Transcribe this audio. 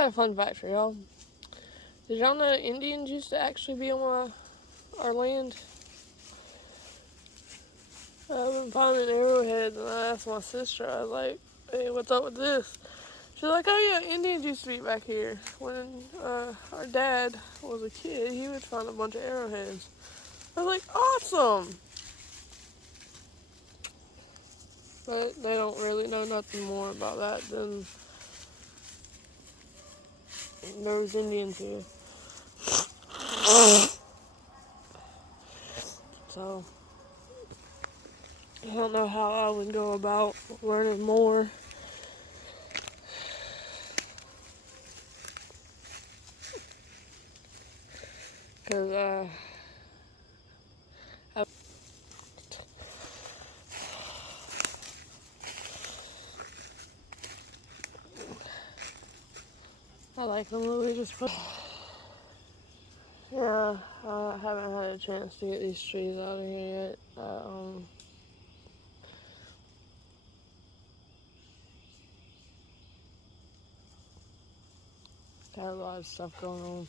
got a fun fact for y'all. Did y'all know Indians used to actually be on our land? I've been finding arrowheads, and I asked my sister, I was like, hey, what's up with this? She's like, oh yeah, Indians used to be back here. When our dad was a kid, he would find a bunch of arrowheads. I was like, awesome! But they don't really know nothing more about that than there was Indians here. So, I don't know how I would go about learning more. Because, I like them really just put. Yeah, I haven't had a chance to get these trees out of here yet. Got a lot of stuff going on.